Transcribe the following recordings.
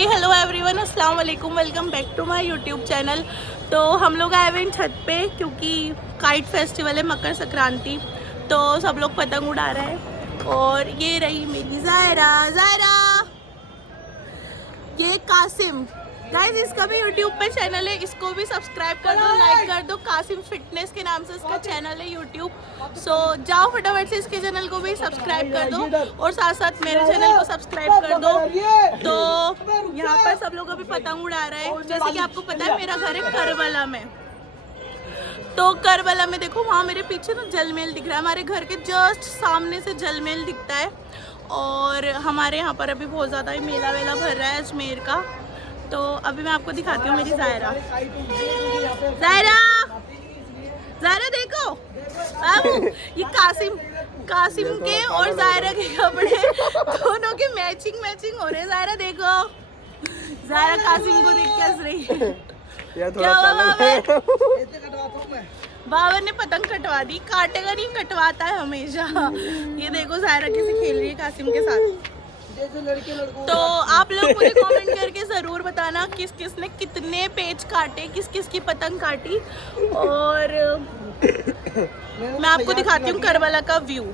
Hello everyone, अस्सलाम वालेकुम, welcome back to my YouTube channel. तो हम लोग आए हुए हैं छत पे क्योंकि काइट फेस्टिवल है, मकर संक्रांति। तो सब लोग पतंग उड़ा रहे हैं और ये रही मेरी ज़ायरा। ये कासिम, गाइस इसका भी यूट्यूब पे चैनल है, इसको भी सब्सक्राइब कर दो, लाइक कर दो। कासिम फिटनेस के नाम से इसका चैनल है यूट्यूब। सो जाओ फटाफट से इसके चैनल को भी सब्सक्राइब कर दो और साथ साथ मेरे चैनल को सब्सक्राइब कर दो। तो यहाँ पर सब लोग अभी पतंग उड़ा रहे हैं। जैसे कि आपको पता है मेरा घर है करबला में, तो करबला में देखो वहाँ मेरे पीछे ना जलमेल दिख रहा है, हमारे घर के जस्ट सामने से जलमेल दिखता है। और हमारे यहाँ पर अभी बहुत ज़्यादा ही मेला वेला भर रहा है अजमेर का। तो अभी मैं आपको दिखाती हूँ मेरी ज़ायरा। ज़ायरा देखो बाबू, ये कासिम के और ज़ायरा के कपड़े दोनों के मैचिंग हो रहे हैं। ज़ायरा देखो, ज़ायरा कासिम को देख के हंस रही है। क्या हुआ बाबर ने पतंग कटवा दी, काटेगा नहीं, कटवाता है हमेशा। ये देखो ज़ायरा कैसे खेल रही है कासिम के साथ। तो आप लोग मुझे कमेंट करके ज़रूर बताना किस किस ने कितने पेज काटे, किस किस की पतंग काटी। और मैं आपको दिखाती हूँ करबला का व्यू।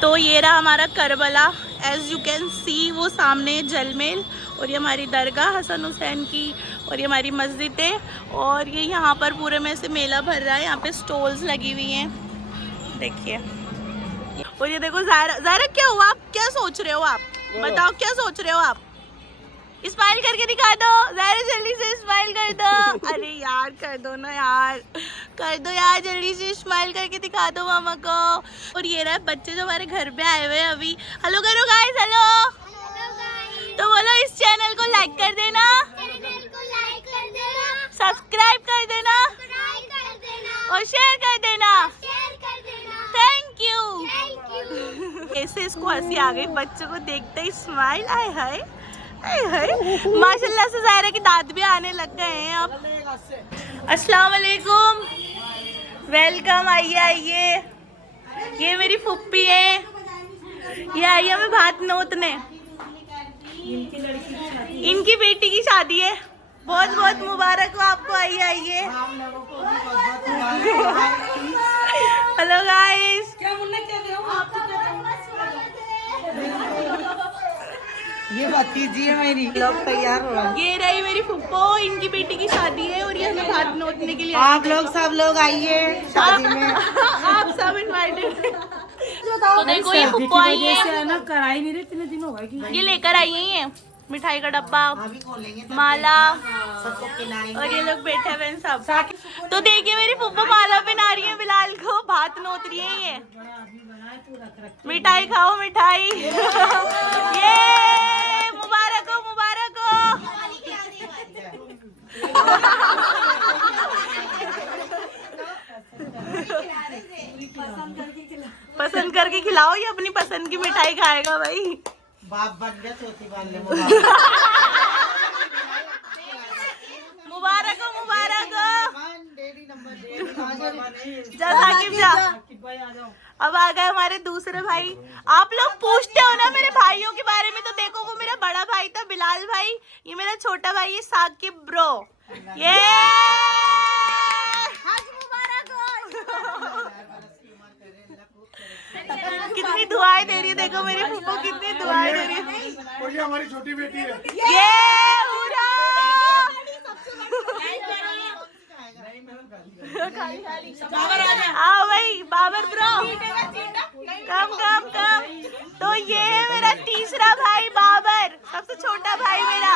तो ये रहा हमारा Karbala, as you can see वो सामने जलमेल, और ये हमारी दरगाह हसन हुसैन की, और ये हमारी मस्जिद है। और ये यहाँ पर पूरे में से मेला भर रहा है, यहाँ पे स्टॉल्स लगी हुई हैं, देखिए। और ये देखो ज़ायरा क्या हुआ, आप क्या सोच रहे हो, आप बताओ क्या सोच रहे हो आप? स्माइल करके दिखा दो ज़ायरा, जल्दी से स्माइल कर दो। अरे यार कर दो ना यार, कर दो यार, जल्दी से स्माइल करके दिखा दो मामा को। और ये रहा बच्चे जो हमारे घर पे आए हुए हैं अभी। हेलो करो गाइस, हेलो। तो बोलो इस चैनल को लाइक कर देना, सब्सक्राइब कर देना और शेयर कर देना। Thank you. ऐसे इसको हंसी आ गई बच्चों को देखते ही, स्माइल। आए हाय माशाल्लाह से ज़ायरा के दांत भी आने लग गए हैं अब। अस्सलाम वालेकुम, वेलकम, आइए। ये मेरी फुप्पी है, ये आई है हमें भात नोतने। इनकी बेटी की शादी है, बहुत बहुत मुबारक हो आपको। आइए। हेलो गाइस, ये भतीजी है मेरी, लोग तैयार हो रहा है। ये रही मेरी फुप्पो, इनकी बेटी की शादी है और ये हमें भात नोतने के लिए आप लोग सब लोग आइए शादी में। आप सब इनवाइटेड। तो देखो ये फुप्पो आई है ना, कराई नहीं रहे, इतने दिन हो गए। ये लेकर आई है मिठाई का डब्बा, माला, और ये लोग बैठे हुए हैं सब। तो देखिए मेरी फुप्पो माला पहना रही है बिलाल को, भात नोत रही है। ये मिठाई खाओ, मिठाई। ये मुबारक हो। पसंद करके खिलाओ, ये अपनी पसंद की मिठाई खाएगा भाई। बाप बन गया, चौथी बार ले। मुबारक हो। अब आ गए हमारे दूसरे भाई। आप लोग पूछते हो ना मेरे भाइयों के बारे में, तो देखो वो मेरा बड़ा भाई था बिलाल भाई, ये मेरा छोटा भाई है साकिब ब्रो। ये कितनी दुआएं दे रही है, देखो मेरी फूफो कितनी दुआएं दे रही है। और ये हमारी छोटी बेटी है। ये आओ भाई बाबर ब्रो, कम। तो ये है मेरा तीसरा भाई बाबर, सबसे छोटा भाई मेरा।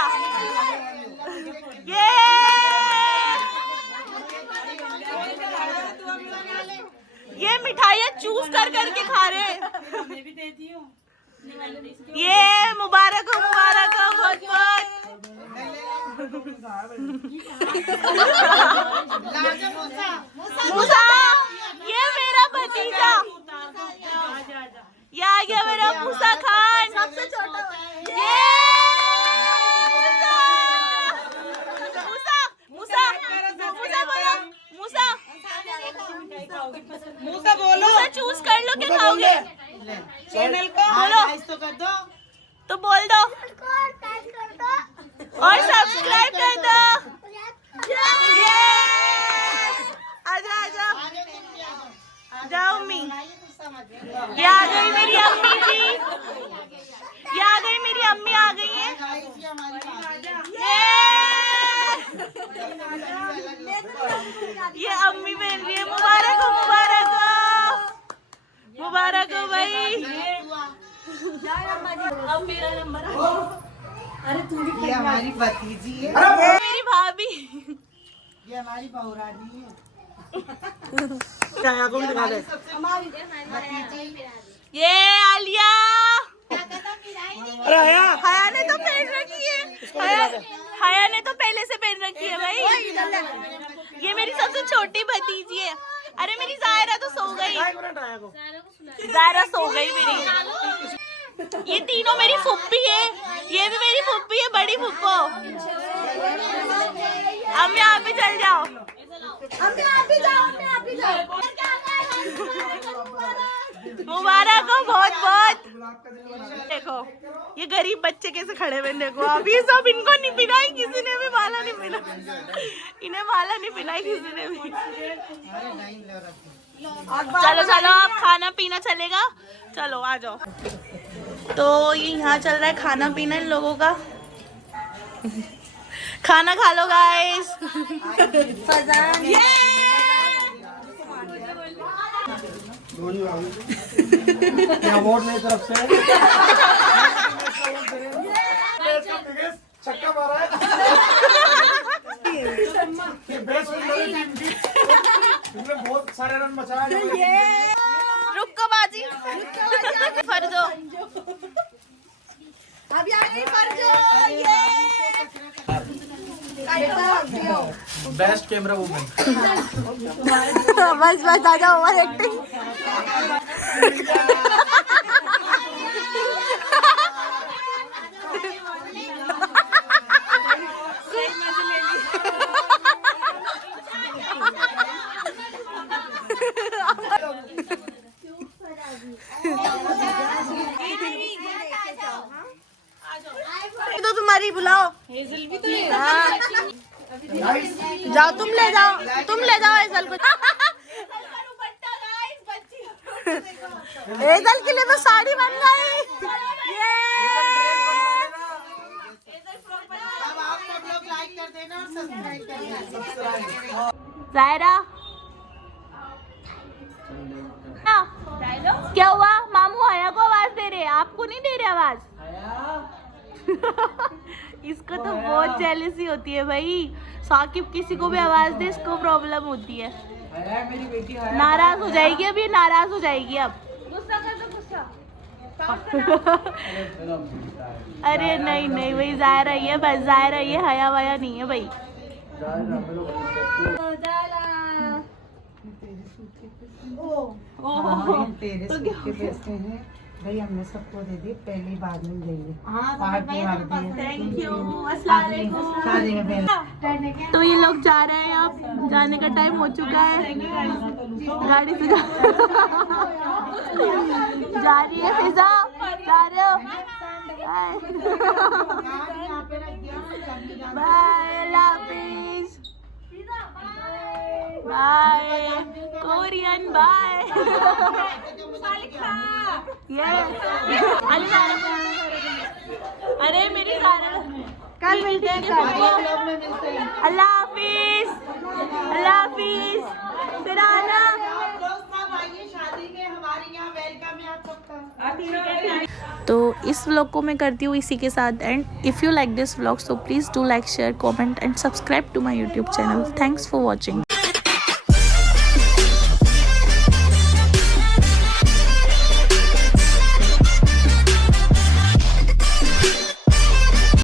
ये मिठाइयाँ चूस कर करके खा रहे हैं। ये मुबारक हो बहुत। मूसा, ये मेरा भतीजा, ये आ गया मेरा मूसा खान, सबसे छोटा। और सब्सक्राइब कर दो। आजा आजा जाओ अम्मी। ये आ गई मेरी अम्मी जी, ये आ गई मेरी अम्मी, आ गई है। ये अम्मी पहन रही है। मुबारक हो, मुबारक हो, मुबारक हो भाई। अब मेरा नंबर। अरे तू भी ये हमारी भतीजी है, मेरी भाभी, ये हमारी बहुरानी है। ये आलिया। अरे आया हया ने तो पहन रखी है, हया ने तो पहले से पहन रखी है भाई। ये मेरी सबसे छोटी भतीजी है। अरे मेरी जायरा तो सो गई, जायरा सो गई मेरी। ये तीनों मेरी फुप्पी है, ये भी मेरी फुप्पी है, बड़ी फुप्पो। अम्मी आप भी चल जाओ, अम्मी आप भी जाओ, अम्मी आप भी जाओ। मुबारक हो बहुत बहुत। देखो ये गरीब बच्चे कैसे खड़े हुए, देखो आप। ये सब इनको नहीं पिनाई, किसी ने भी माला नहीं पिना, इन्हें माला नहीं पिनाई किसी ने भी। चलो चलो आप खाना पीना चलेगा, चलो आ जाओ। तो ये यहाँ चल रहा है खाना पीना इन लोगों का। खाना खा लो गाइस। अवार्ड मेरी तरफ से छक्का मारा है। बेस्ट टीम की तुमने बहुत सारे रन बचाए। रुको बाजी, फर्जो अभी आ गई, फर्जो। Best camera woman. बस बस आ जाओ, ओवर एक्टिंग। तो तुम्हारी बुलाओ, हाँ। जाओ तुम ले जाओ, तुम ले जाओ एजल को। एजल के लिए तो साड़ी बन गई। अब आप सब लोग लाइक कर देना और सब्सक्राइब कर देना। जायरा क्या हुआ? मामू आया को आवाज दे रहे, आपको नहीं दे रहे आवाज? इसको तो बहुत जेलसी होती है भाई। साकिब किसी को भी आवाज दे, इसको प्रॉब्लम होती है। मेरी बेटी है, नाराज हो जाएगी, अब ये नाराज हो जाएगी अब। गुस्सा कर दो, गुस्सा। अरे नहीं नहीं भाई, जायरा ही है बस, जायरा ही है, हया वया नहीं है भाई। तेरे सूखे पैसे हैं भाई, हमने सबको दे दिए, पहली बाद में देंगे। थैंक यू, अस्सलाम वालेकुम। तो ये लोग जा रहे हैं, अब जाने का टाइम हो चुका है। गाड़ी से जा रही है फिजा, जा रहे हो? बाय, अल्लाह हाफिज, बाय कोरियन, बाय। अरे मेरी सारा कल मिलते हैं, अल्लाह हाफिज, अल्लाह हाफिज, फिर आना। शादी में हमारे यहाँ वेलकम है आप सबका। तो इस व्लॉग को मैं करती हूँ इसी के साथ end. If you like this vlog so please do like, share, comment and subscribe to my YouTube channel. Thanks for watching.